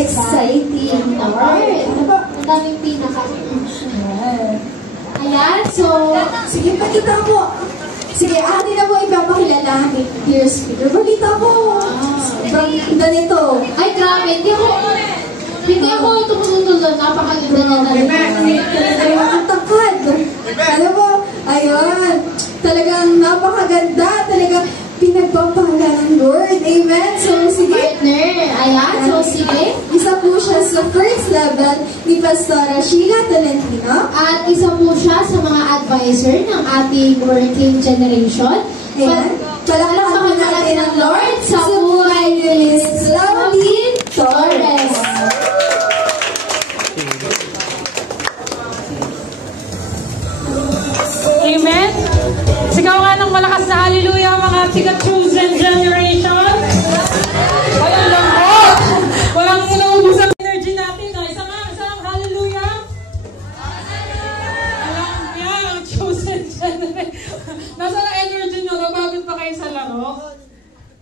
Exciting, Lord. Ang daming pinaka. Ayan, so, sige, pakita mo. Sige, atin na mo ipapakilala ni dear speaker. Balita mo. Sobrang ganda nito. Ay, grabe. Hindi ako tumutulog. Napakaganda na talaga. Ang takad. Alam mo, ayun. Talagang napakaganda. Talagang pinagpapala ng Lord. Amen? So, sige. Partner. Ayan. So, sige. Isa po siya sa first level ni Pastora Sheila Tolentino. At isa po siya sa mga advisor ng ating working generation. Ayan. Palakpakan natin ang Lord sa buhay ni Miss Claudine Torres. Amen. Sigaw nga ng malakas na hallelujah mga chosen generation. Walang lambot. Walang inuubos ang energy natin. Isang hallelujah. Ang chosen generation. Nasa na energy nyo, nababit pa kayo sa laro.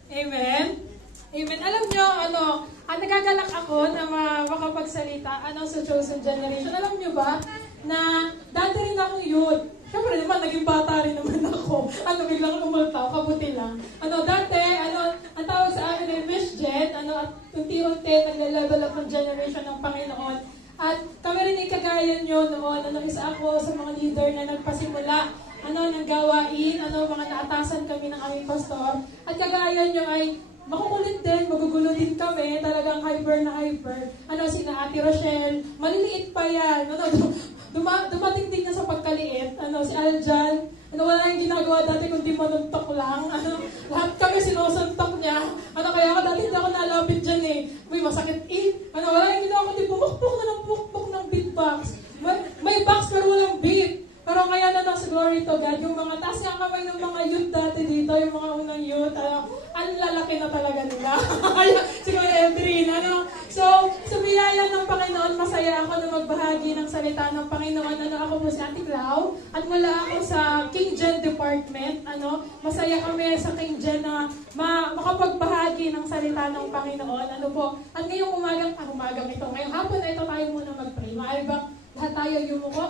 Amen. Amen. Alam nyo, nagagalak ako na makapagsalita sa chosen generation. Alam nyo ba na dati rin akong youth. Siyempre naman, naging bata rin naman ako. Biglang umultaw, kabuti lang. Dati, ang tawag sa akin ay Miss Jet, at unti-unti, nagle-level up ng generation ng Panginoon. At kami rin ay kagaya nyo noon, isa ako sa mga leader na nagpasimula, ng gawain, mga naatasan kami ng aming pastor. At kagaya nyo ay makukulit din, magugulo din kami, talagang hyper na hyper. Sina Ate Rochelle, maliliit pa yan. Dumating din na sa pagkaliit. Si Aljan, wala yung ginagawa dati kundi manuntok lang. Lahat kami sinusuntok niya. Kaya ako dati hindi ako nalapit dyan eh. Uy, masakit eh. Wala yung ginagawa kundi bumukpok na ng bumukpok ng beatbox. May box pero walang beat. Pero ngayon sa glory to God, yung mga taas niya kamay ng mga youth dati dito, yung mga unang youth, ang lalaki na talaga nila. Siguro Edrin, So, sa biyaya ng Panginoon, masaya ako na magbahagi ng salita ng Panginoon. Ako po si Ate Clau, at mula ako sa King Gen Department. Masaya kami sa King Gen na makapagbahagi ng salita ng Panginoon. At ngayong umagang ito, ngayong hapon na ito tayo muna mag-pray. Maaari bang lahat tayo yumuko?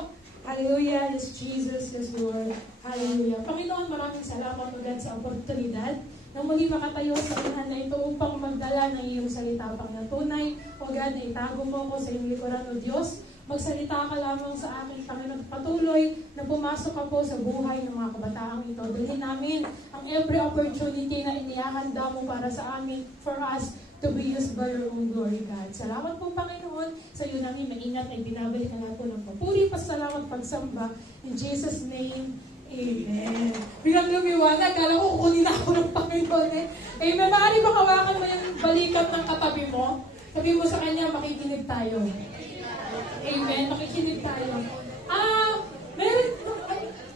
Hallelujah, yes Jesus, yes Lord. Hallelujah. Panginoon, maraming salamat o God sa oportunidad na muli makatayo sa unahan na ito upang magdala ng iyong salita pang natunay. O God, na itago mo ko sa iyong likuran o Diyos. Magsalita ka lamang sa akin, Panginoon, patuloy na pumasok ka po sa buhay ng mga kabataang ito. Dalhin namin ang every opportunity na inihahanda mo para sa amin, for us, to be used by your own glory, God. Salamat po, Panginoon. Sa iyo namin maingat ay binabalik na po ng papuri, pasalamat, pagsamba. In Jesus' name, Amen. Biglang lumiwanag, kala ko kukunin ako ng Panginoon eh. Amen. Maaari ba kawakan mo yung balikat ng katabi mo? Sabi mo sa kanya, makikinig tayo. Amen. Makikinig tayo.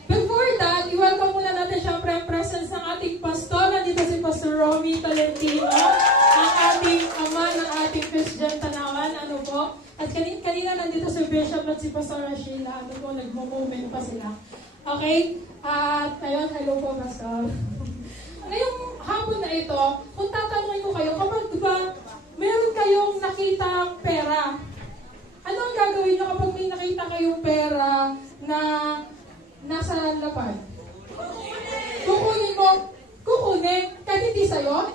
Before that, i-welcome muna natin syempre ang presence ng ating pastor. Nandito si Pastor Romy Tolentino, ang ating ama ng ating Christian Tanawan. At kanina nandito si Bishop at si Pastor Sheila. Nagmo-moment pa sila. Okay? At ngayon, hello po, Pastor. Ngayong hapon na ito, kung tatanungin ko kayo, kapag diba, meron kayong nakitang pera, ano ang gagawin nyo kapag may nakita kayong pera na nasa lapad? Kukunin mo, kahit hindi sa'yo?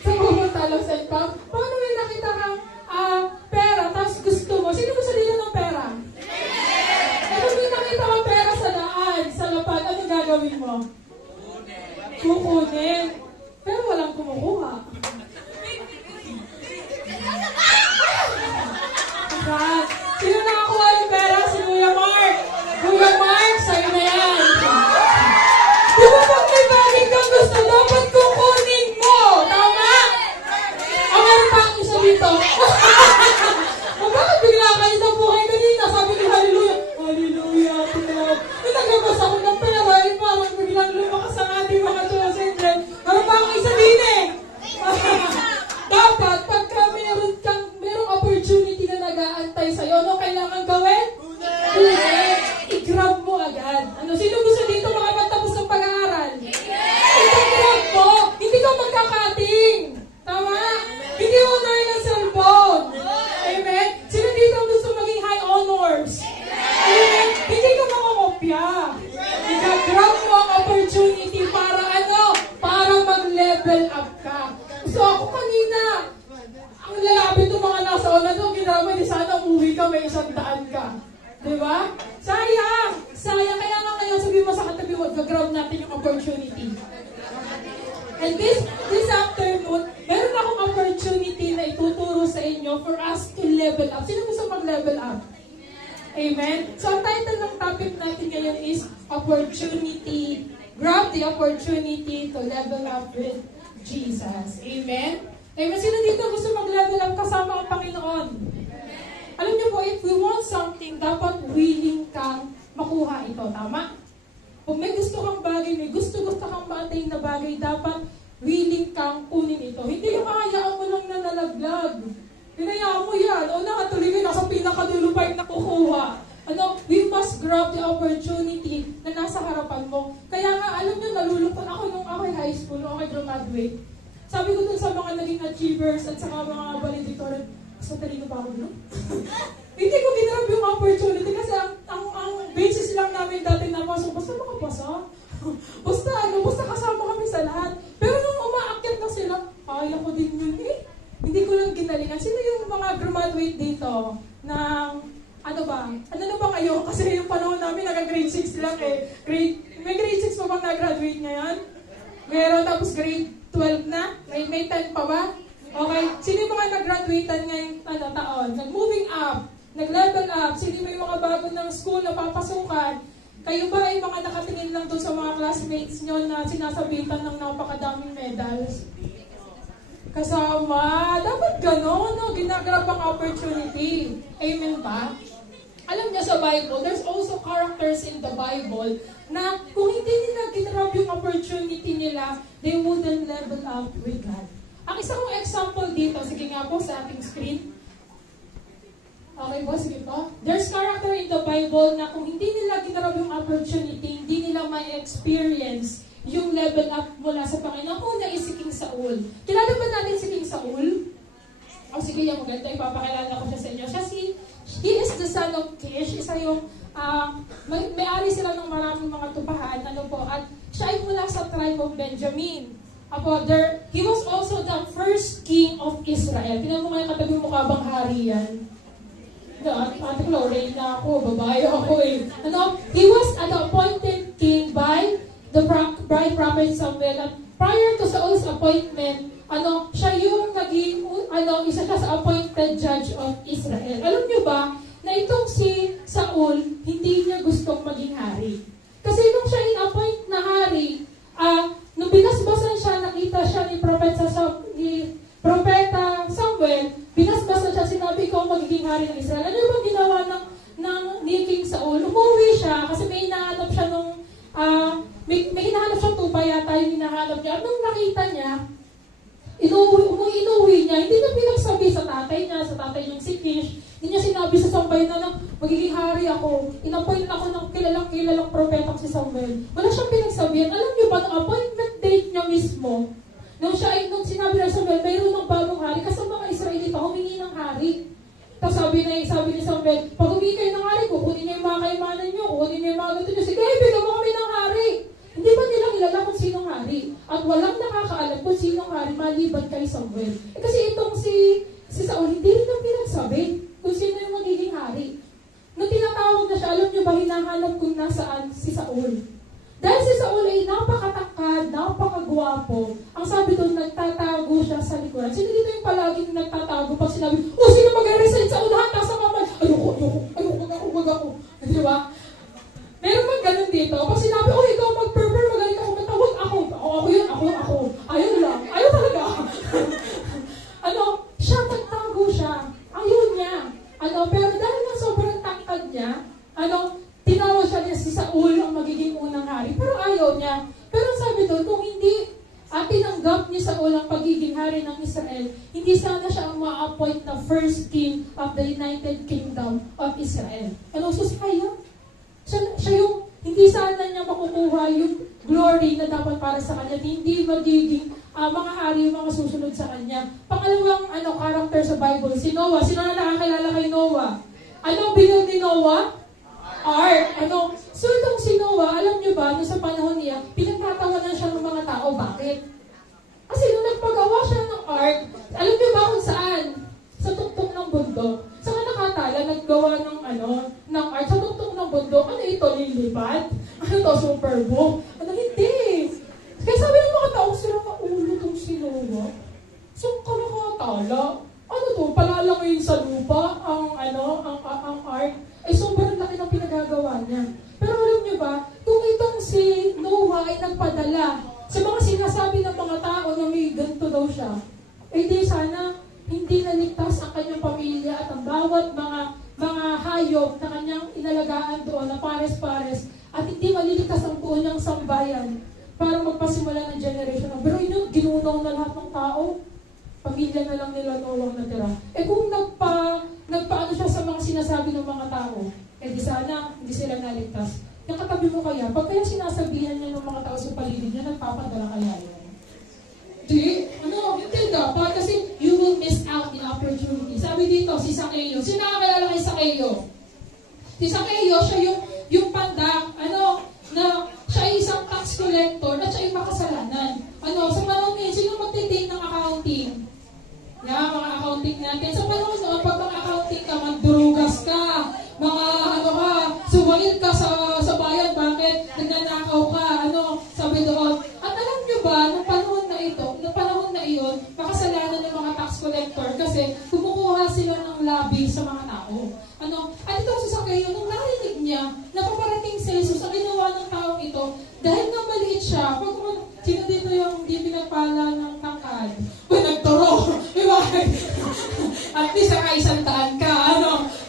Sa pupunta lang sa ikaw? Paano may nakita kang pera, tapos gusto mo? Sino gusto nila ng pera? Kung may nakita kang pera sa daan, sa lapad, ano gagawin mo? Kukunin. Pero walang kumukuha. Sino nakakuha yung pera? Si Kuya Mark. Kuya Mark, sa'yo na yan. Di ba pag may bagay kang gusto, dapat kukunin mo. Tama? O meron pa ang isa dito. O bakit bigla kayo sa buhay kanina? Sabi ko, hallelujah. Hallelujah. Nung nagabas ako ng pera, parang biglang lumakas ang ating mga chosen. Meron pa ang isa din eh. Dapat, pagka merong opportunity na nag-aantay sa'yo, ano kailangan gawin? I-grab mo agad. Sino gusto dito makapagtapos ng pag-aaral? I-grab mo. Hindi ka magkakating. Tama? Hindi mo na na. Ang lalapit ng mga nasa una doon, ginawa, di sana umuwi ka, may 100 ka. Diba? Sayang! Sayang, kaya nga ngayon sabihin mo sa katabi mo, gagrab natin yung opportunity. And this afternoon, meron akong opportunity na ituturo sa inyo for us to level up. Sino gusto mag-level up? Amen? So, ang title ng topic natin ngayon is Opportunity. Grab the opportunity to level up with Jesus. Amen? Amen? Sino dito gusto mag-level up kasama ang Panginoon? Alam niyo po, if we want something, dapat willing kang makuha ito. Tama? Kung may gusto kang bagay, may gusto kang ma-attain na bagay, dapat willing kang kunin ito. Hindi yung hayaan mo lang na nalaglag. Hinayaan mo yan. O nakatuloy ka, nasa pinakadulo pa yung nakukuha. We must grab the opportunity na nasa harapan mo. Kaya nga, alam niyo, nalulungkot ako nung ako'y high school, nung ako'y graduate. Sabi ko dun sa mga naging achievers at saka mga valedictorian, so talino pa ako dun? Hindi ko ginrab yung opportunity kasi ang basis lang namin dati na pasok, basta makapasa. Basta kasama kami sa lahat. Pero nung umaakyat na sila, kaya ko din yun eh. Hindi ko lang ginalingan. Sino yung mga graduate dito ng, ano na ba kayo? Kasi yung panahon namin, nag-grade 6 lang eh. May grade 6 pa bang nag-graduate ngayon? Meron, tapos grade 12 na? May 10 pa ba? Okay. Sino yung mga nag-graduate ngayong taon? Nag-moving up, nag-level up, sino yung mga bago ng school na papasukan? Kayo ba ay mga nakatingin lang doon sa mga classmates nyo na sinasabitan ng napakadaming medals? Kasama. Dapat gano'n, no? Ginagrab ang opportunity. Amen ba? Alam niya sa Bible, there's also characters in the Bible na kung hindi nila ginagrab yung opportunity nila, they wouldn't level up with God. Ang isa kong example dito, sige nga po sa ating screen. Okay po, sige po. There's character in the Bible na kung hindi nila ginagrab yung opportunity, hindi nila may experience yung level up mula sa Panginoon. Una is si King Saul. Kilala ba natin si King Saul? O sige, yung maganda, ipapakilala ko siya sa inyo. He is the son of Kish. Isa yung, may-ari sila ng maraming mga tupahan. At siya ay mula sa tribe of Benjamin. He was also the first king of Israel. Tingnan mo nga yung katabi mukha bang hari yan? Ate Lorraine na ako, babae ako eh. He was an appointed king by the prophet Samuel. At prior to Saul's appointment, siya yung naging, isa siya sa appointed judge of Israel. Alam niyo ba, na itong si Saul, hindi niya gustong maging hari. Kasi nung siya in-appoint na hari, nung binasbasan siya, nakita siya ni Propeta Samuel, binasbasan siya, sinabi ko magiging hari ng Israel. Ano ba ginawa ni King Saul? Umuwi siya, kasi may hinahanap siya may hinahanap siyang tupa yata yung hinahanap niya. At nung nakita niya, inuwi niya, hindi niya pinagsabi sa tatay niyang si Kish, hindi niya sinabi sa Samuel na magiging hari ako, in-appoint ako ng kilalang propetang si Samuel. Wala siyang pinagsabihan. Alam niyo ba, ang appointment date niya mismo, nung sinabi na Samuel, mayroon ng bagong hari, kasi mga Israelita humingi ng hari. Tapos sabi ni Samuel, pag humingi kayo ng hari, kukunin niyo yung mga kaimanan niyo, kukunin niyo yung mga ganito niyo, sige, bigyan mo kami ng hari. Hindi ba nila kilala kung sinong hari? At walang nakakaalam kung sinong hari maliban kay Samuel. Kasi itong si Saul, hindi rin na pinagsabi kung sino yung magiging hari. Nung tinatawag na siya, alam niyo ba, hinahanap kung nasaan si Saul. Dahil si Saul ay napakatangkad, napakagwapo. Ang sabi doon, nagtatago siya sa likuran. Sino dito yung palaging nagtatago pag sinabi, sino mag-resign sa unahan, nasa kaman? Ayoko, wag ako. Di ba? Meron bang ganun dito? Pag sinabi, ikaw mag-perform, magaling ako, matawag ako. Ako yun, ako. Ayun lang. Ayaw talaga. Siya, nagtago siya. Ayun niya. Pero dahil na sobrang tangkad niya, tinawag siya niya si Saul ang magiging unang hari. Pero ayaw niya. Pero sabi doon, kung hindi tinanggap ni Saul ang pagiging hari ng Israel, hindi sana siya ang ma-appoint na first king of the United Kingdom of Israel. Sayang? Siya yung, hindi sana niya makukuha yung glory na dapat para sa kanya, hindi magiging mga hari yung mga susunod sa kanya. Pangalawang character sa Bible, si Noah. Sino na nakakilala kay Noah? Anong binuild ni Noah? Ark. So itong si Noah, alam niyo ba, sa panahon niya, pinagtatawanan siya ng mga tao. Bakit? Kasi nung nagpagawa siya ng ark, alam niyo ba kung saan? Sa tuktok ng bundok. Saan nakatala, naggawa ng ark sa tuktok ng bundok. Ano ito, lilipad? Ano to, superbook? Ano, hindi. Kaya sabi ng mga tao, sila ka ulo itong si Noah. So, ka nakatala. Ano to, palalangoyin sa lupa ang ark. Ay, sobrang laki ng pinagagawa niya. Pero alam niyo ba, kung itong si Noah ay nagpadala sa mga sinasabi ng mga tao na may ganito daw siya, eh di sana hindi naligtas ang kanyang pamilya at ang bawat mga hayop na kanyang inalagaan doon na pares-pares at hindi maliligtas ang buo niyang sambayan para magpasimula ng generation. Pero yun, ginunaw na lahat ng tao. Pamilya na lang nila Noah natira. Eh kung nagpaano siya sa mga sinasabi ng mga tao, eh di sana hindi sila naligtas. Yung katabi mo kaya, pag kaya sinasabihan niya ng mga tao sa paligid niya, nagpapadala kaya yun. Hindi dapat kasi you will miss out the opportunity. Sabi dito, si Zacchaeus. Sino nakakilala kay Zacchaeus? Si Zacchaeus, siya yung pandak, na siya ay isang tax collector at siya ay makasalanan. Sa panahon ngayon, sino magtitake ng accounting? Mga accounting natin. Sa panahon ngayon, pag mag-accounting ka, magdurugas ka, suwalil ka sa bayan, bakit? Nagnanakaw ka, sabi doon. At alam nyo ba, nung panahon na iyon, makasalanan ng mga tax collector kasi kumukuha sila ng labi sa mga tao. At ito si Zacchaeus, nung narinig niya na paparating si Jesus, ang ginawa ng taong ito, dahil na maliit siya, sino dito yung hindi pinagpala ng tangkad? Nagturo! At least nakaisandaan ka,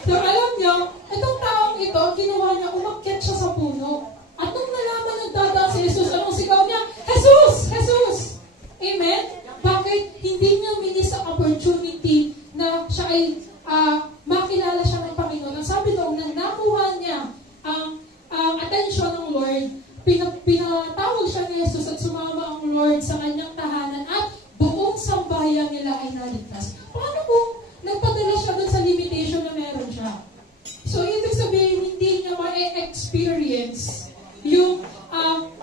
So alam nyo, itong taong ito, ginawa niya, umakyat siya sa puno. At nung nalaman nagdadaan si Jesus, anong sigaw niya? Jesus! Jesus! Amen? Bakit? Hindi niya minis ang opportunity na siya ay makilala siya ng Panginoon. Ang sabi doon, nang nakuha niya ang attention ng Lord, pinatawag siya ni Jesus at sumama ang Lord sa kanyang tahanan at buong sambayan nila ay naligtas. Paano kung nagpadala siya doon sa limitation na meron siya? So, ibig sabihin, hindi niya ma-experience yung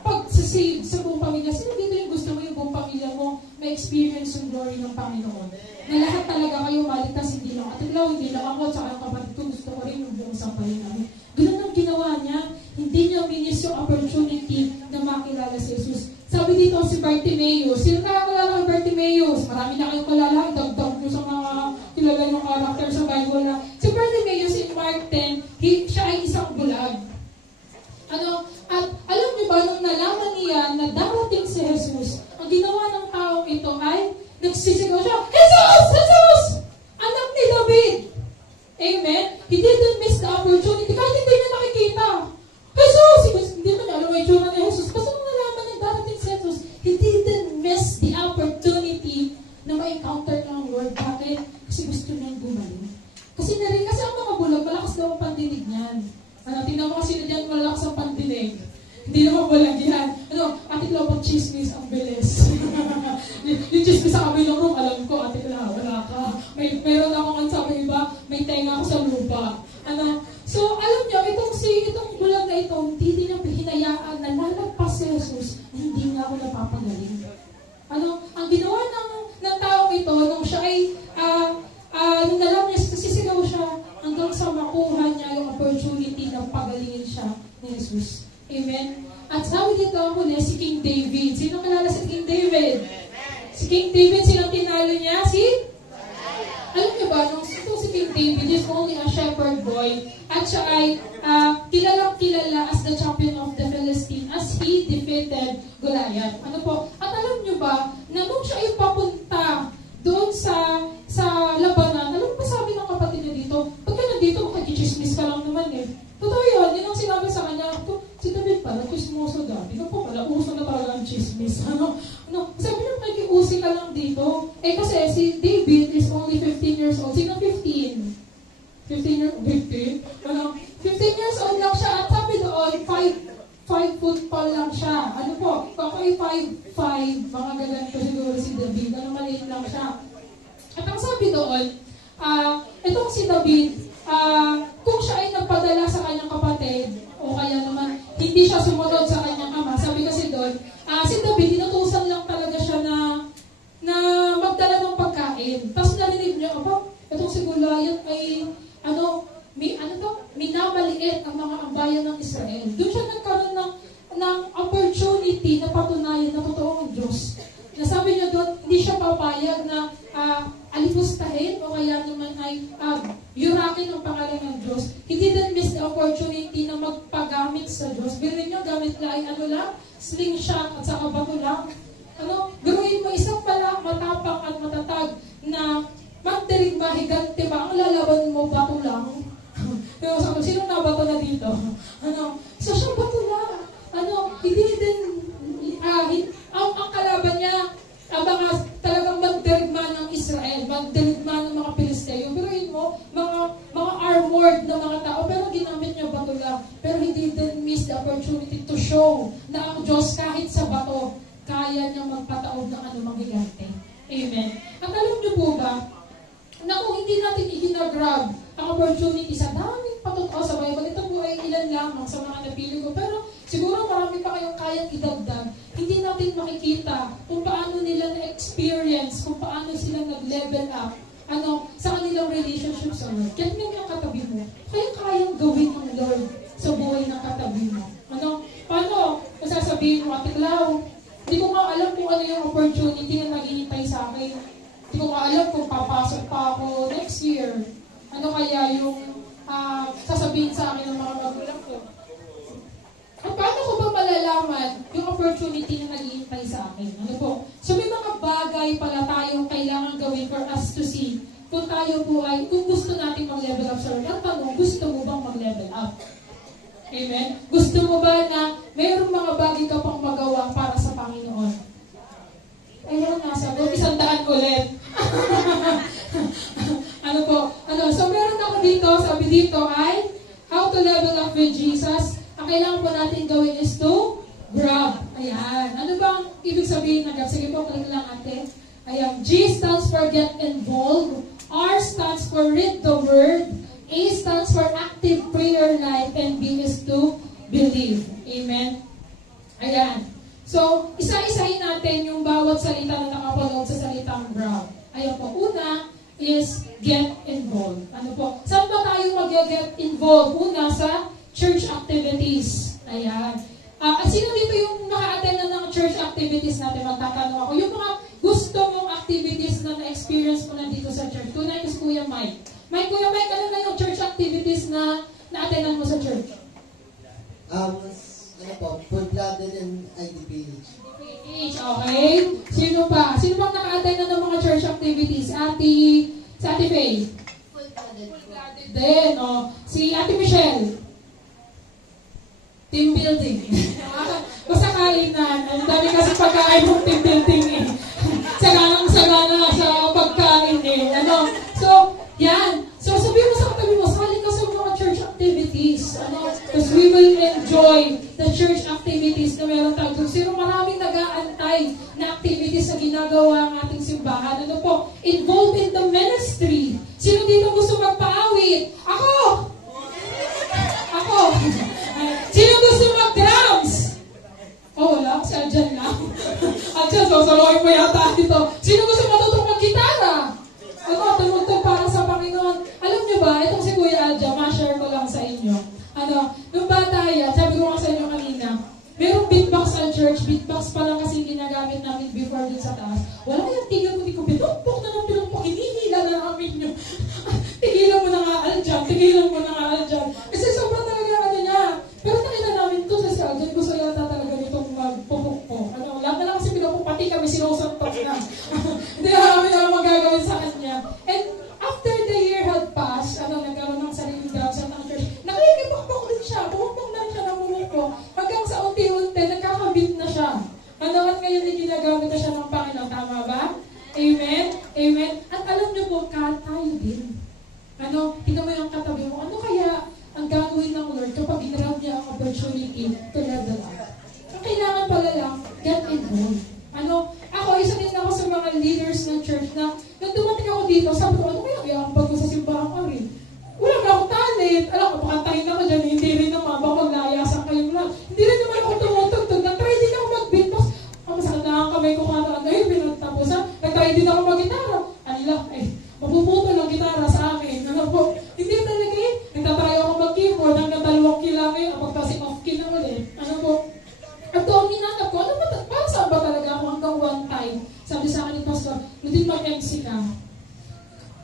pag-save sa buong pamilya. Sino dito yung gusto mo yung buong pamilya mo ma-experience yung glory ng Panginoon? Na lahat talaga kayo maligtas, hindi lang atiklaw, hindi lang ako, tsaka ang kapatid ko, gusto ko rin yung buong sambayan namin. Ganun ang ginawa niya. Hindi niya minis yung opportunity na makilala si Jesus. Sabi dito si Bartimaeus. Sino nakakilala kay Bartimaeus? Marami na kayong kalala. Dagdag nyo sa mga kilala yung character sa Bible na. Si Bartimaeus in Mark 10, siya ay isang bulag. At alam niyo ba, nung nalaman niya na darating si Jesus, ang ginawa ng taong ito ay nagsisigaw siya, Jesus! Jesus! Anak ni David! Amen? He didn't miss the opportunity. Kahit hindi niya nakikita. Jesus! Hindi mo niya alam yung itsura ni Jesus. Basta nung nalaman na darating si Jesus, he didn't miss the opportunity na ma-encounter ng Lord. Bakit? Kasi gusto niyang gumaling. Kasi ang mga bulag, malakas daw ang pandinig niyan. Tingnan mo kasi na dyan, malakas ang pandinig. Hindi naman bulag yan. Ate Clau, pag chismis, ang bilis. Yung chismis sa kabilang room, alam ko, Ate Clau, wala ka. Meron akong sabi iba, may tenga ako sa lupa. So, alam niyo, itong bulag na ito, hindi niya hinayaan na lalagpas si Jesus, hindi niya ako napapagaling. Ang ginawa ng taong ito, nung siya ay, nung nalaman niya, sisigaw siya, hanggang sa makuha niya yung opportunity na pagalingin siya ni Jesus. Amen? At sabi dito ang huli, si King David. Sino kilala si King David? Si King David, sino tinalo niya? Alam niyo ba, ito si King David is only a shepherd boy at siya ay kilalang-kilala as the champion of the Philistine as he defeated Goliath. At alam niyo ba, na nung siya ay papunta doon sa labanan, alam mo ba sabi ng kapatid niya dito, pagka nandito, makikichismis ka lang naman eh. Totoo yun, yun ang sinabi sa kanya, si David pala, chismoso dati. Pala, uso na talaga ang chismis. Sabi niya, nakikiusi ka lang dito. Kasi si David is only 15 years old. Sino 15? 15 years old lang siya. At sabi doon, 5 foot tall lang siya. Kakoy 5'5", mga ganito siguro si David. Maliit lang siya. At ang sabi doon, itong si David, kung siya ay nagpadala sa kanyang kapatid, o kaya naman, hindi siya sumunod sa kanyang ama. Sabi kasi doon, si David, inutusan lang talaga siya na magdala ng bayan ay, minamaliit ang mga bayan ng Israel. Doon siya nagkaroon ng opportunity na patunayan na totoo ang Diyos. Nasabi niya doon, hindi siya papayag na alipustahin o kaya naman ay yurakin ang pangalan ng Diyos. He didn't miss the opportunity na magpagamit sa Diyos. Biruin niyo, gamit lang, slingshot at saka bato lang. Biruin mo, isang pala matapang at matatag na magdirigma, higante ba, ang lalaban mo, bato lang. Pero sabi, sino na bato na dito? So siya bato lang. Hindi din, ang kalaban niya, ang mga talagang magdirigma ng Israel, magdirigma ng mga Pilisteo. Pero yun mo, mga armored na mga tao, pero ginamit niya bato lang. Pero he didn't miss the opportunity to show na ang Diyos kahit sa bato, kaya niya magpataob ng anumang higante. Amen. At alam niyo po ba, na kung hindi natin i-grab ang opportunity sa daming patotoo sa Bible, ito po ay ilan lamang sa mga napili ko. Pero siguro marami pa kayong kayang idagdag. Hindi natin makikita kung paano nila na-experience, kung paano sila nag-level up sa kanilang relationship sa Lord. Kaya nga yung katabi mo, kaya kayang gawin ng Lord sa buhay ng katabi mo. Paano? Kung sasabihin mo, Ate Clau, hindi ko nga alam kung ano yung opportunity na naghihintay sa akin. Hindi ko nga alam kung papasok pa ako next year. Ano kaya yung sasabihin sa akin ng mga magulang ko? At paano ko ba malalaman yung opportunity na naghihintay sa akin? So may mga bagay pala tayong kailangan gawin for us to see kung tayo po ay, kung gusto natin mag-level up sa Lord. Ang tanong, gusto mo bang mag-level up? Amen? Gusto mo ba na mayroong mga bagay ka pang magawa para sa Panginoon? Ayun, nasagot. 100 ulit. So meron ako dito, sabi dito ay, how to level up with Jesus. Ang kailangan po natin gawin is to grab. Ayan. Ano bang ibig sabihin ng grab? Sige po, click lang ate. Ayan. G stands for get involved. R stands for read the word. A stands for active prayer life. And B is to believe. Amen. Ayan. So, isa-isahin natin yung bawat salita na nakapaloob sa salitang grab. Ayan po. Una is get involved. Saan ba tayo mag-get involved? Una, sa church activities. Ayan. At sino dito yung naka-attend na ng church activities natin? Magtatanong ako. Yung mga gusto mong activities na na-experience mo na dito sa church. Tunay is Kuya Mike. Kuya Mike, ano na yung church activities na na-attendan mo sa church? Full-blooded and IDPH. Okay. Sino pa? Sino bang naka-attend na ng mga church activities? Si Ate Faye? Full-blooded din. Si Ate Michelle? Team building. Basta kain na. Ang dami kasi pagkain ng team building eh. Sagana sa pagkain eh. So, yan. So, sabihin mo sa katabi mo, sali ka sa mga church activities. Because we will enjoy the church activities na meron tayo. So, maraming nag-aantay na activities na ginagawa ng ating simbahan. Involved in the ministry. Sino dito gusto magpaawit? Ako! Sino gusto mag-drums? Wala. Si Adjan lang. Adjan, sasaloy mo yata dito. Sino gusto matutong mag-gitara? Tumutong para sa Panginoon. Alam niyo ba, itong si Kuya Adjan, ma-share ko lang sa inyo. Nung bata yan, sabi ko nga sa inyo kanina, merong beatbox sa church, beatbox pa lang kasi ginagamit namin before dun sa taas. Wala yung tigil mo, di ko pinumpok na ng pinumpok, hinihila na namin nyo. Tigilan mo na nga, Adjan. Kasi sobrang talaga niya. Pero nakita namin to sa Adjan, gusto yata talaga nitong magpupukpok. Lahat na lang kasi pinupok, pati kami sinusuntok na. Hindi namin na magagawin sa kanya. And after the year had passed, nagkaroon ng sariling drums at ang church, nakikipakpok din siya, pumupok na siya ng pumupok. Hanggang sa unti-unti, nagkakabit na siya. At ngayon ay ginagamit na siya ng Panginoon. Tama ba? Amen? At alam niyo po, tayo din. Tingnan mo yung katabi mo. Ano kaya ang gagawin ng Lord kapag ginrab niya ang opportunity to level up? Ang kailangan pala lang, get involved. Ako, isa din ako sa mga leaders ng church na nung dumating ako dito, sabi ko, ano kaya iambag ko sa simbahan ko rin? Wala na akong talent. Alam ko, pakantahin ako dyan. Hindi rin naman. Baka maglayasan kayong lang. Hindi rin naman ako tumutugtog. Nag-try din ako mag-beatbox. Masakit na ang kamay ko kata. Ngayon, pinagtapusan. Nag-try din ako mag-gitara. Mapuputol ang gitara sa akin.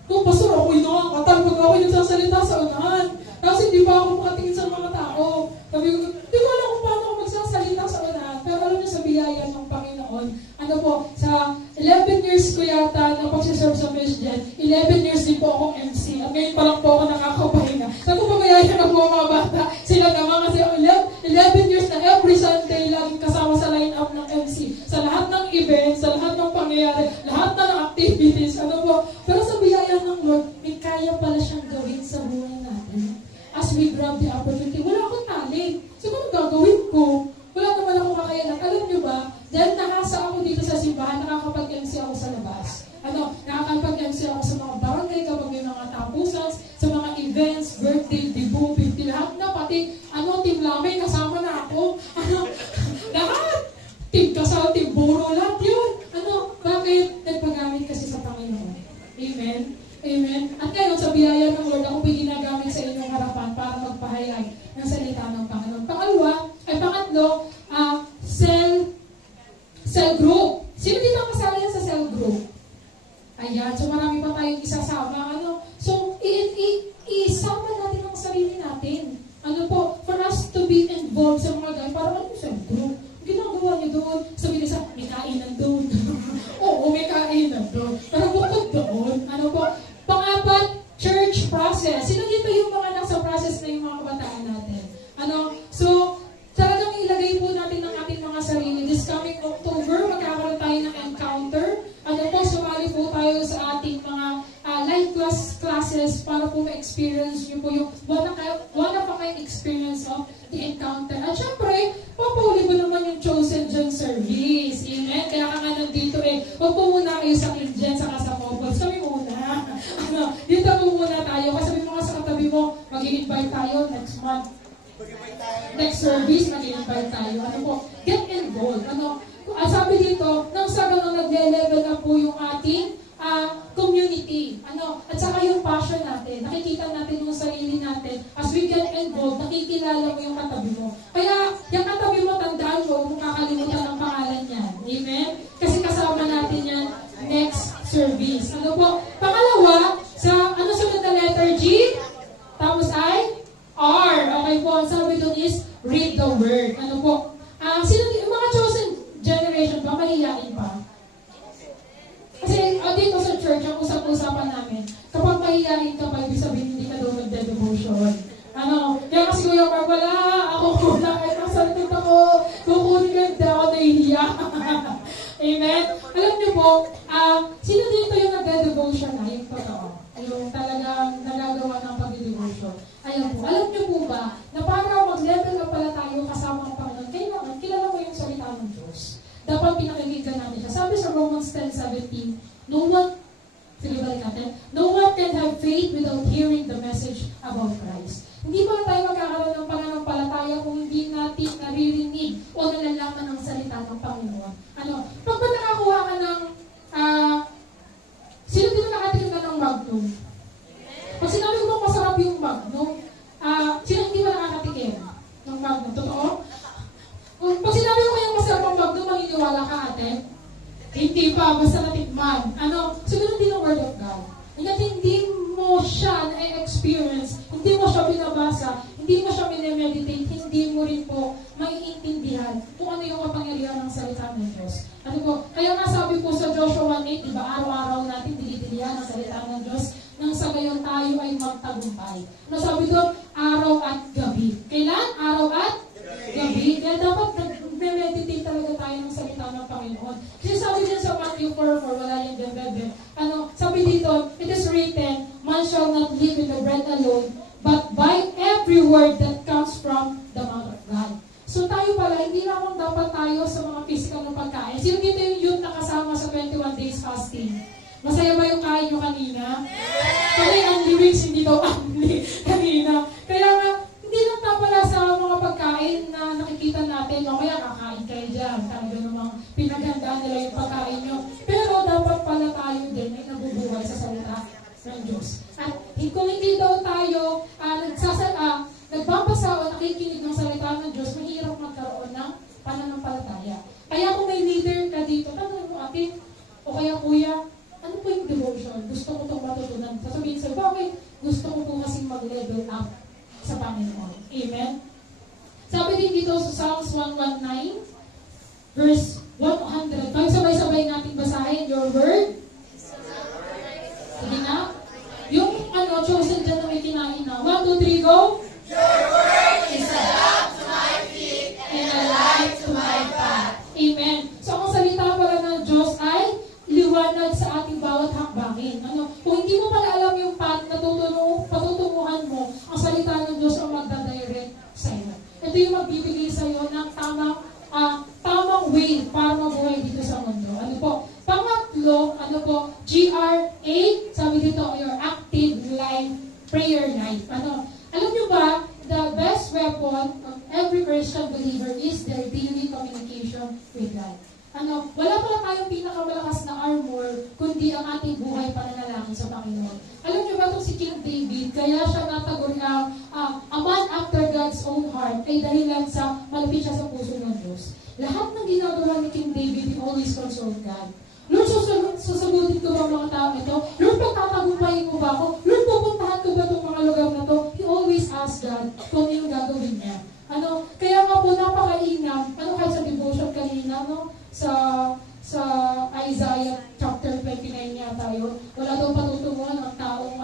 Kung pastor, ako'y nakakatal pag ako'y nagsasalita sa unahan. Kasi hindi pa ako makatingin sa mga tao. Sabi ko, di ko alam kung paano ako magsasalita sa unahan. Pero alam niyo sa biyaya ng Panginoon, ano po, sa 11 years ko yata na pagsiserve sa Misgen, 11 years din po akong MC. At ngayon pa lang po ako nakakapahinga. Sa pagpapayaya ng mga bata, sila naman kasi 11 years na every Sunday laging kasama sa line-up ng MC. Sa lahat ng events, sa lahat ng pangyayari, lahat na ng activities, ano po. Pero sa biyaya ng Lord, may kaya pala siyang gawin sa buhay natin. As we grab the opportunity, wala akong talent. Siguro gagawin ko. Wala naman akong kakayanan. Alam niyo ba, dahil nahasa ako dito sa simbahan, nakakapag-MC ako sa labas. Nakakapag-MC ako sa mga barangay kapag may mga tapusan, sa mga events, birthday, debut, 50, lahat na, pati, team lamay, kasama na ako. Lahat! Team kasal, team buro, lahat yun. Bakit? Nagpagamit kasi sa Panginoon. Amen? Amen? At ngayon, sa biyaya ng Lord, ako ginagamit sa inyong harapan para magpahayag ng salita ng Panginoon. Pangatlo, cell group. Sino dito ang kasali yan sa cell group? Ayan, so marami pa tayong isasama. So, isama natin ang sarili natin. For us to be involved sa mga ganyan, parang cell group. Ginagawa niyo doon, sabi niya may kainan doon. Oo, may kainan doon. Pero bukod doon, pang-apat, church process. Sino dito yung mga nasa process na yung mga kabataan natin? So, talagang ilagay po natin ng ating mga sarili. This coming October, magkakaroon tayo ng encounter. Sumali po tayo sa ating mga live classes para po ma-experience nyo po yung one of a kind experience of the encounter. At syempre, papuli po naman yung Chosen John service. Amen? Kaya ka nga nandito huwag po muna kayo sa Indian, saka sa Mobiles. Kami muna. Dito po muna tayo. Kasi may mga sa katabi mo, mag-i-invite tayo next month. Next service, mag-i-invite tayo. Get involved. Sabi dito, nang sagang nagle-level na po yung ating community. At saka yung passion natin. Nakikita natin yung sarili natin. As we get involved, nakikilala mo yung katabi mo. Kaya, yung katabi mo, tandaan mo, kung kakalimutan ang pangalan niyan. Amen? Kasi kasama natin yan next service. Pangalawa, sunod na letter G? Tapos ay? R. Okay po, ang sabi doon is, read the word. Sino yung mga chosen generation ba, mahihain pa? Kasi dito sa church, ang usap-usapan namin, kapag mahihain ka pa, ibig sabihin hindi ka doon magde-devotion. Kaya kasi Kuya Mark, wala, ako muna, kahit nasaltot ako, kukunin ka, hindi ako nahihiya. Amen? Alam niyo po, sino dito yung nagde-devotion na, yung totoo? Yung talagang nagagawa ng pag-devotion. Ayan po, alam niyo po ba, na para mag-level up pala tayo kasama ang Panginoon, kailangan, kilala mo yung salita ng Diyos. Dapat pinakinggan natin siya. Sabi sa Romans 10:17, no one can have faith without hearing the message about Christ. Hindi ba tayo magkakaroon ng pananampalataya kung hindi natin naririnig o nalalaman ng salita ng Panginoon? Pag ba nakakuha ka ng, sino dito nakatikim na ng Magnum? Pag sinabi mo masarap yung Magnum, sino hindi ba nakakatikim ng Magnum? Totoo? Pag sinabi mo kayong masarap ang Magnum, maniniwala ka ate? Hindi pa, basta natikman. Siguro hindi ng Word of God. Hindi mo siya na-experience, hindi mo siya binabasa, hindi mo siya minemeditate, hindi mo rin po maiintindihan kung ano yung kapangyarihan ng salita ng Diyos. Kaya nga sabi po sa Joshua 1:8, diba, araw-araw natin dinidilihan ang salita ng Diyos nang sa gayon tayo ay magtagumpay. Sabi doon? Araw at gabi. Kailan? Araw at gabi. Kaya dapat nag-meditate talaga tayo ng salita ng Panginoon. Kasi sabi din sa Matthew 4:4, wala yung bebe. Sabi dito, it is written, man shall not live with the bread alone, but by every word that comes from the mouth of God. So tayo pala, hindi lamang dapat tayo sa mga physical na pagkain. Sino dito yung youth na kasama sa 21 days fasting? Masaya ba yung kain nyo kanina? Kasi ang lyrics, hindi daw unli kanina. Kaya nga, hindi lang pala sa mga pagkain na nakikita natin, kaya kakain kayo dyan. Talaga namang pinaghandaan nila yung pagkain nyo. Pero dapat pala tayo din ay nabubuhay sa salita ng Diyos. At kung hindi daw tayo nagbabasa o nakikinig ng salita ng Diyos, mahirap magkaroon ng pananampalataya. Kaya kung may leader ka dito, tanong mo ate, o kaya kuya, ano po yung devotion? Gusto ko itong matutunan. na sasabihin sa'yo, bakit gusto ko po kasing mag-level up sa Panginoon. Amen? Sabi din dito sa Psalms 119, verse 100. Kaya sabay-sabay natin basahin your word. Sige na. Yung chosen dyan na may kinain na. 1, 2, 3, go! Your word is a lamp to my feet and a light to my path. Amen. So, ang salita pala ng Diyos ay liwanag sa ating bawat hakbangin. Kung hindi mo pala alam yung path na patutunguhan mo, ang salita ng Diyos ang magdadirect sa iyo. Ito yung magbibigay sa iyo ng tamang way para mabuhay dito sa mundo. Pangatlo, GRA, sabi dito, your active life, prayer life. Alam nyo ba, the best weapon of every Christian believer is their daily communication with God. Wala pala tayong pinakamalakas na armor, kundi ang ating buhay pananalangin sa Panginoon. Alam nyo ba itong si King David, kaya siya natagol ng a man after God's own heart, ay dahilan sa malapit siya sa puso ng Diyos. Lahat ng ginagawa ni King David, he always consult God. Lord, sasagutin ko ba mga tao ito? Lord, pagtatagumpayin ko ba ako? Lord, pupuntahan ko ba itong mga lugar na to? He always asks God kung yung gagawin niya. Kaya nga po, napakainam, kahit sa devotion kanina, sa Isaiah chapter 29 niya tayo, wala daw patutunguhan ang taong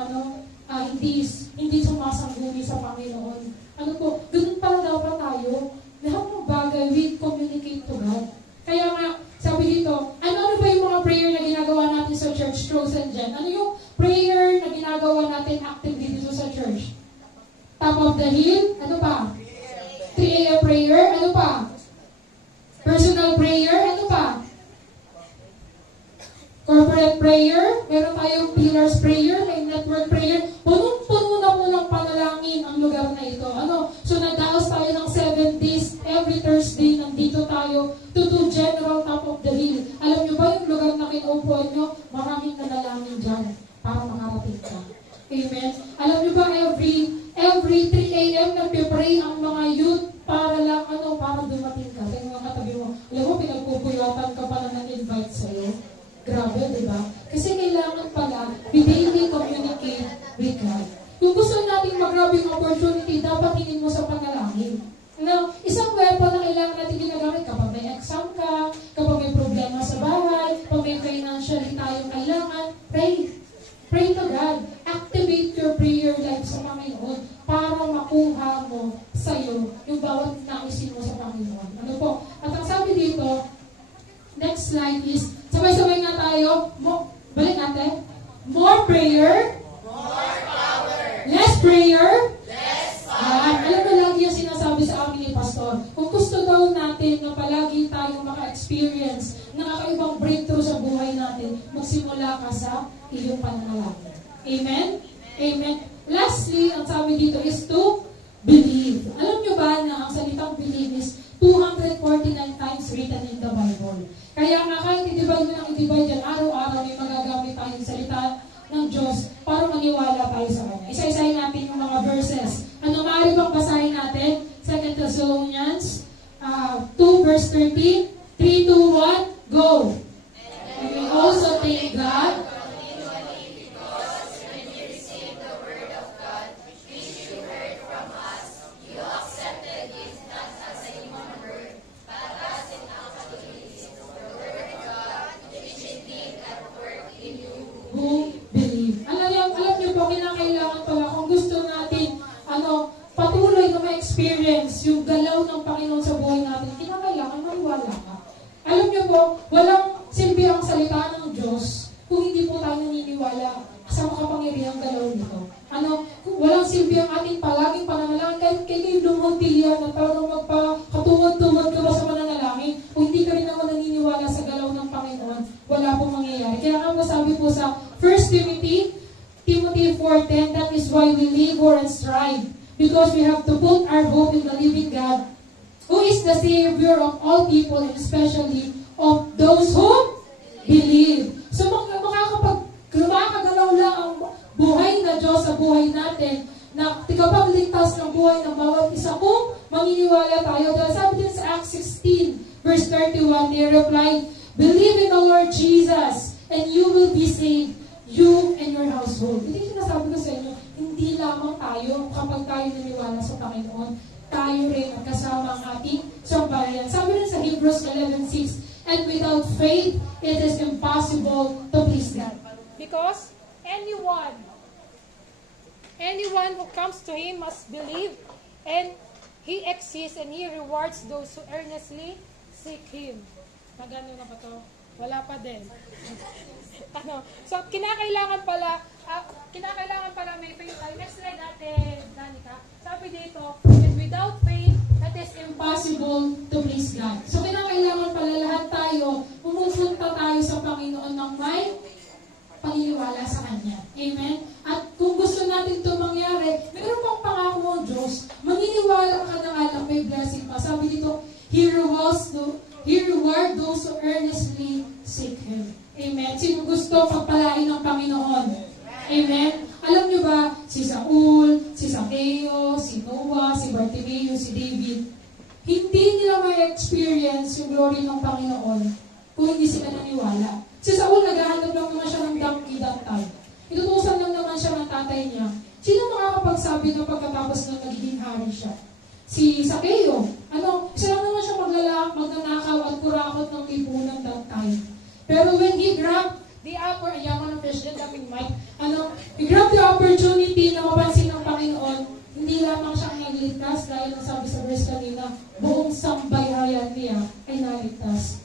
hindi sumasangguni sa Panginoon. Ganun pala dapat tayo. Lahat ng bagay, we communicate to God. Kaya nga, sabi dito, ano ba yung mga prayer na ginagawa natin sa church, Chosen Gen? Ano yung prayer na ginagawa natin actively dito sa church? Top of the hill? Ano pa? 3 a.m. prayer? Ano pa? Personal prayer? Ano pa? Corporate prayer? Meron tayong pillars prayer, may network prayer. Punong-puno na po ng panalangin ang lugar na ito. So nagdaos tayo ng 7 days, every Thursday, nandito tayo to General Top of the Hill. Alam nyo ba yung lugar na kinuupuan nyo? Maraming nanalangin dyan para makarating ka. Amen? Alam nyo ba every 3 a.m. nagpipray ang mga youth para lang, para dumating ka. Kaya mga katabi mo, alam mo, pinagpupuyatan ka pala ng invite sa'yo. Grabe, di ba? Kasi kailangan pala, we daily communicate with God. Kung gusto natin mag-grabbing opportunity, dapat hingin mo sa panalangin. Isang weapon na kailangan natin ginagamit kapag may exam ka, kapag may problema sa bahay, kapag may financially tayong kailangan, pray. Pray to God. Activate your prayer life sa Panginoon para makuha mo sa'yo yung bawat naisin mo sa Panginoon. At ang sabi dito, next slide is, sabay-sabay nga tayo, balik natin, more prayer, More power. Less prayer, Less power. alam mo lagi yung sinasabi sa amin ni Pastor, kung gusto daw natin na palagi tayong maka-experience ng kakaibang breakthrough sa buhay natin, magsimula ka sa iyong pananalangin. Amen? Amen. Lastly, ang sabi dito is to believe. Alam nyo ba na ang salitang believe is 249 times written in the Bible. Kaya nga kahit i-divide mo ng i-divide yan, araw-araw may magagamit tayong salita ng Diyos para maniwala tayo sa Kanya. Isa-isahin natin yung mga verses. Maaari bang basahin natin? 2 Thessalonians 2 verse 30. 3, 2, 1, go! And we also thank God who believe. Alam niyo po, kinakailangan pala kung gusto natin, patuloy na ma-experience yung galaw ng Panginoon sa buhay natin, kinakailangan maniwala ka. Alam niyo po, walang silbi ang salita ng Diyos kung hindi po tayo naniniwala sa makapangyarihang galaw nito. Walang silbi ang ating palaging pananalangin, kahit kayo lumultiya na parang magpakatuwad-tuwad ka ba sa pananalangin, kung hindi ka rin naman naniniwala sa galaw ng Panginoon, wala pong mangyayari. Kaya nga masabi po sa 1 Timothy 4:10, that is why we labor and strive, because we have to put our hope in the living God, who is the Savior of all people, and especially of those who believe. So makakagalaw lang ang buhay na Diyos sa buhay natin, na tigapagligtas ng buhay ng bawat isa kung maniniwala tayo. Dahil sabi din sa Acts 16, verse 31, they replied, believe in the Lord Jesus, and you will be saved, you and your household. Hindi sinasabi ko sa inyo, hindi lamang tayo kapag tayo naniwala sa Panginoon, tayo rin ang kasama ang ating sambahayan. Sabi rin sa Hebrews 11:6, and without faith, it is impossible to please God. Because anyone who comes to Him must believe, and He exists, and He rewards those who earnestly seek Him. Magano na ba to? Wala pa din. So, kinakailangan pala may faith tayo. Next slide natin, Danica. Sabi dito, and without faith, that is impossible to please God. So, kinakailangan pala lahat tayo, pumupunta tayo sa Panginoon ng may paniniwala sa Kanya. Amen? At kung gusto natin ito mangyari, meron pang pangako mo, Diyos. Maniniwala ka na nga lang may blessing pa. Sabi dito, He rewards those who earnestly seek Him. Amen? Sino gusto pagpalain ng Panginoon? Amen? Alam niyo ba, si Saul, si Zacchaeus, si Noah, si Bartimaeus, si David, hindi nila may experience yung glory ng Panginoon kung hindi sila naniwala. Si Saul, naghahanap lang naman siya ng donkey that time. Itutusan lang naman siya ng tatay niya. Sino makakapagsabi na pagkatapos na nagiging hari siya? Si Zacchaeus, isa lang naman siya magnanakaw at kurakot ng lipunan that time. Pero when he grabbed the he grabbed the opportunity na mapansin ng Panginoon, hindi lamang siyang nagligtas, dahil ang sabi sa verse kanina, buong sambahayan niya ay naligtas.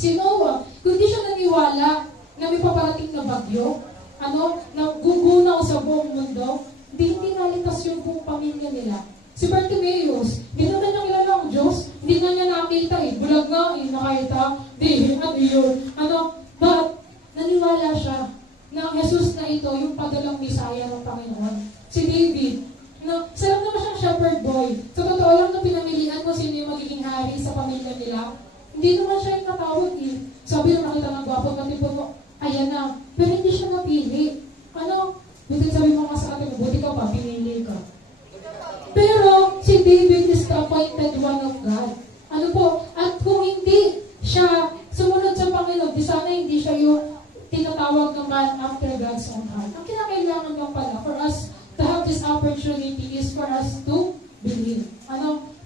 Si Noah, kung di siya naniwala na may paparating na bagyo, na gugunaw sa buong mundo, hindi naligtas yung buong pamilya nila. Si Bartimaeus, hindi na niya kilala ang Diyos, hindi na niya nakita bulag nga, nakita, but naniwala siya na ang Jesus na ito, yung padalang Misaya ng Panginoon. Si David, sarap naman siyang shepherd boy. Sa totoo lang na pinamilihan mo sino yung magiging hari sa pamilya nila, hindi naman siya yung natawag Sabi na nakita ng gwapo, matipon mo, ayan na. Pero hindi siya napili. Buti sabi mo nga sa atin, buti ka pa, pinili ka. Pero si David is the appointed one of God. At kung hindi siya sumunod sa Panginoon, di sana hindi siya yung tinatawag ng man after God's own heart. Ang kinakailangan lang pala for us to have this opportunity is for us to believe.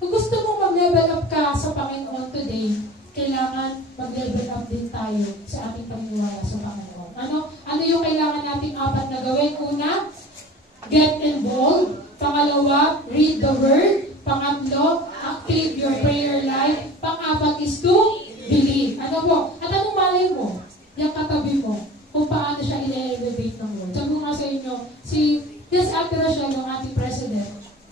Kung gusto mong mag-level up ka sa Panginoon today, kailangan mag-level up din tayo sa ating paniniwala sa Panginoon. Ano yung kailangan nating apat na gawin? Una, get involved. Pangalawa, read the Word. Pangatlo, active your prayer life. Pang-apat is to believe. At anong malay mo? Yung katabi mo, kung paano siya i-elevate ng Word. Sabi ko nga sa inyo, yes, Ate Rachel, yung ating president.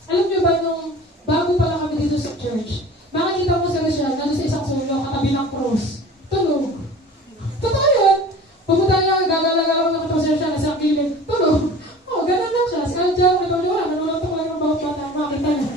Alam niyo ba, nung bago pala kami dito sa church, makikita mo sa Rachel, nandun sa isang sulong, katabi ng cross. Tulog. Totoo yun. Pumunta niya, gagala-gala ko ng katapos siya, nasa kilid. Tulog. Ganun lang siya. Si Alja, nanonood ako lang ng bawat bata. Makita niya.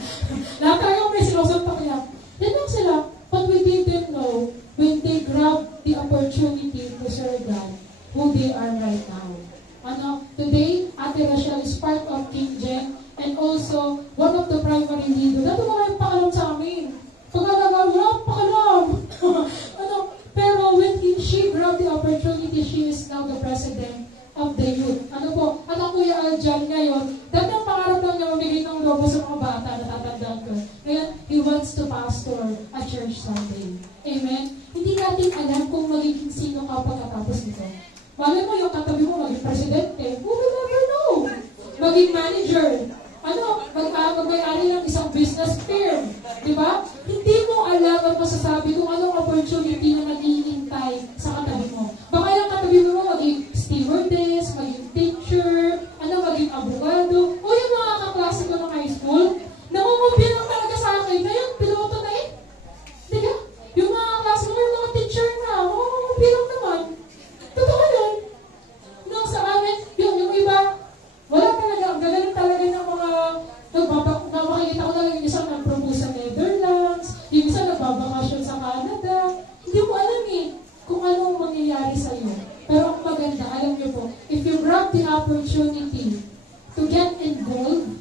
Lahat tayo may sinusuntak niya. Yan lang sila. But we didn't know when they grabbed the opportunity to serve God, who they are right now. Today, Ate Rachel is part of King Jen and also one of the primary leaders. Dato mga yung pakalam sa amin. Pagkagawa, wala pakalam. Pero when she grabbed the opportunity, she is now the president of the youth. At ang Kuya Aljan ngayon, dahil ang pangarap lang niya mamigay ng lobo sa mga bata, natatandaan ko. Ngayon, he wants to pastor a church someday. Amen? Hindi natin alam kung magiging sino ka pagkatapos nito. Malay mo yung katabi mo maging presidente, who will never know? Maging manager. Mag-may-ari ng isang business firm. Diba? Hindi mo alam at masasabi kung anong opportunity na naghihintay sa katabi mo. Baka yung katabi mo maging stewardess, maging teacher, maging abogado, o yung mga kaklase ko ng high school, nangungubi lang talaga sa akin, ngayon, piloto na Diba? Yung mga kaklase ko, yung mga teacher na, nangungubi lang naman. Totoo yun. Sa amin, yung iba, wala talaga, ang gagaling talaga ng mga, makikita ko na lang yung isang nag-propose sa Netherlands, yung isang nagbabakasyon sa Canada. Hindi mo alam kung anong mangyayari sa'yo. Pero ang maganda, alam niyo po, if you grab the opportunity to get involved,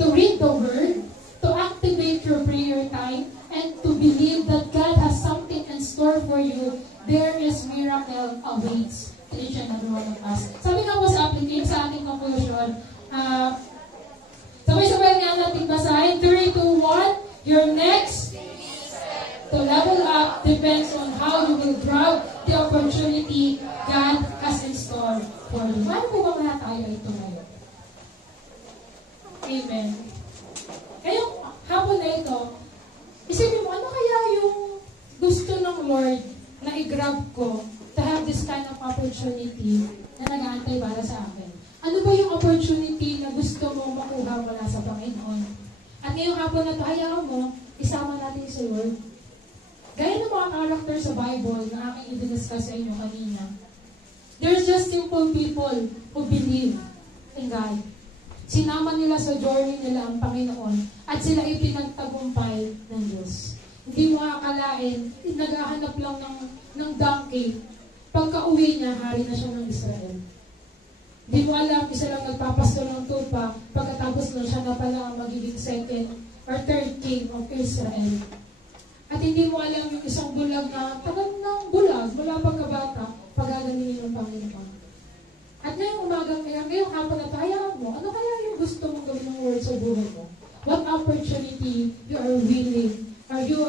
to read the Word, to activate your prayer time, and to believe that God has something in store for you, there is miracle awaits. Christian na Panginoon. Sabay-sabay nga natin basahin. 3, 2, 1. Your next to level up depends on how you will grab the opportunity God has in store for you. Paano po ba kaya tayo ito ngayon? Amen. Ngayong hapon na ito, isipin mo, ano kaya yung gusto ng Lord na i-grab ko to have this kind of opportunity na nag-aantay para sa akin? Ano ba yung opportunity na gusto mo makuha mula sa Panginoon? At ngayong hapon na ito, hayaan mo, isama natin si Lord. Gaya ng mga character sa Bible na aking i-discuss sa inyo kanina, there's just simple people who believe in God. Sinama nila sa journey nila ang Panginoon at sila ipinagtagumpay ng Diyos. Hindi mo akalain, naghahanap lang ng donkey. Pagka-uwi niya, hari na siya ng Israel. Hindi mo alam, isa lang nagpapasto ng tupa, pagkatapos na siya na pala ang magiging second or third king of Israel. At hindi mo alam yung isang bulag na tagal ng bulag, mula pagkabata, pagagalingin ng Panginoon. At ngayong hapon na tayo mo, ano kaya yung gusto mong gawin ng Lord sa buhay mo? What opportunity you are willing, or you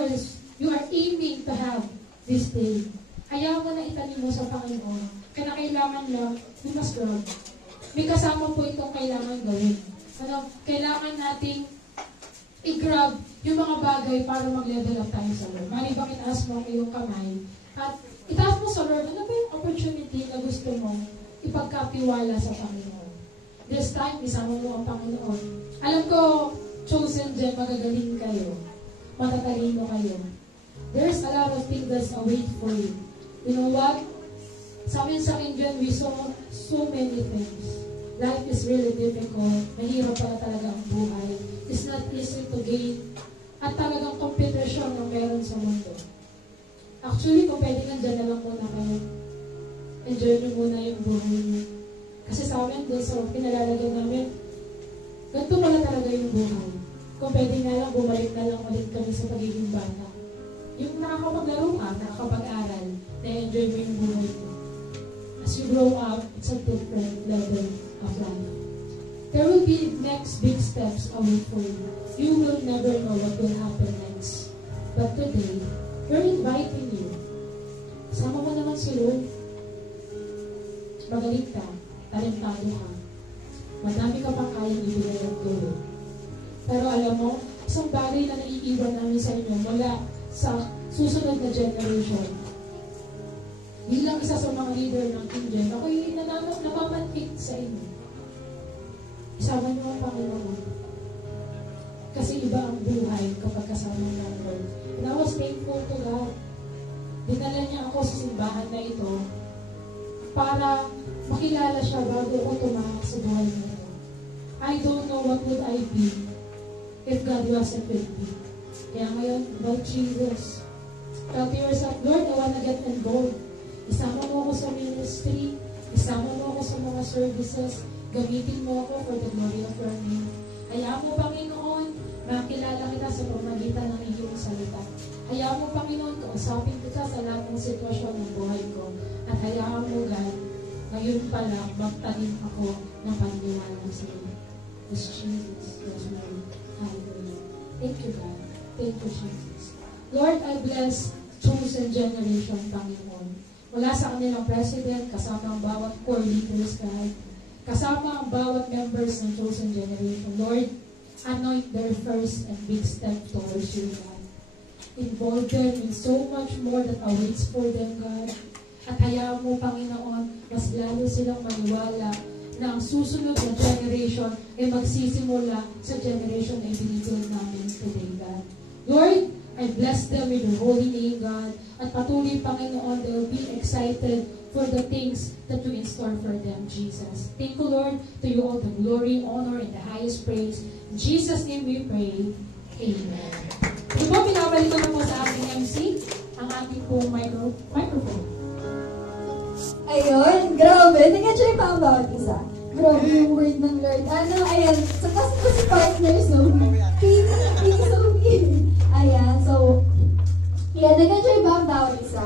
are aiming to have this day? Ayaw mo na itanim mo sa Panginoon. Kaya kailangan lang, you must grab. May kasama po itong kailangan gawin. Kailangan nating i-grab yung mga bagay para mag-level up tayo sa Lord. Mali ba itaas mo ang iyong kamay? At itaas mo sa Lord, ano ba yung opportunity na gusto mo ipagkatiwala sa Panginoon? This time, isama mo ang Panginoon. Alam ko, chosen dyan, magagaling kayo. Matatalino kayo. There's a lot of things that's await for you. You know what? Sa akin dyan, we saw so many things. Life is really difficult. Mahirap pala talaga ang buhay. It's not easy to gain. At talagang competition na meron sa mundo. Actually, kung pwede nandyan na lang muna kayo, enjoy nyo muna yung buhay nyo. Kasi sa amin, doon sa pinalalagyan namin, ganito pala talaga yung buhay. Kung pwede nga lang, bumalik na lang ulit kami sa pagiging bata. Yung nakakapaglaro ka, nakakapag-aral, na-enjoy mo yung buhay mo. As you grow up, it's a different level of life. There will be next big steps away for you. You will never know what will happen next. But today, we're inviting you. Sama mo naman si Lord. Magaling ka, talentado ka. Madami ka pang kayang ibigay ng tulong. Pero alam mo, isang bagay na naiiwan namin sa inyo mula sa susunod na generation. Bilang isa sa mga leader ng Kingdom, ako'y namamantik sa inyo. Isama niyo ang Panginoon. Kasi iba ang buhay kapag kasama ng Lord. And I was thankful to God. Dinala niya ako sa simbahan na ito para makilala siya bago ako tumahak sa buhay nito. I don't know what would I be if God wasn't with me. Kaya ngayon, about Jesus. Tell to yourself, Lord, I wanna get involved. Isama mo ako sa ministry. Isama mo ako sa mga services. Gamitin mo ako for the glory of your name. Hayaan mo, Panginoon, makilala kita sa pamagitan ng iyong salita. Hayaan mo, Panginoon, kausapin kita sa lahat ng sitwasyon ng buhay ko. At hayaan mo, God, ngayon pala, magtanim ako ng paniniwala sa iyo. Yes, Jesus. Yes, Lord. Hallelujah. Thank you, God. Thank you, Jesus. Lord, I bless chosen generation, Panginoon. Mula sa kanilang president, kasama ang bawat core leaders, God. Kasama ang bawat members ng chosen generation. Lord, anoint their first and big step towards you, God. Involve them in so much more that awaits for them, God. At hayaan mo, Panginoon, mas lalo silang maniwala na ang susunod na generation ay magsisimula sa generation na ibinigay namin today, God. Lord, I bless them with your holy name, God. At patuloy, Panginoon, they will be excited for the things that you in store for them, Jesus. Thank you, Lord. To you all the glory, honor, and the highest praise. In Jesus' name we pray. Amen. Ito po, pinabalik ko na po sa ating MC, ang ating pong microphone. Ayun, grabe. Nag-enjoy pa ang bawat isa. Grabe yung word ng Lord. Ayan. So, kasi po si partner, so, Ayan, so, nag-enjoy ba ang bawat isa?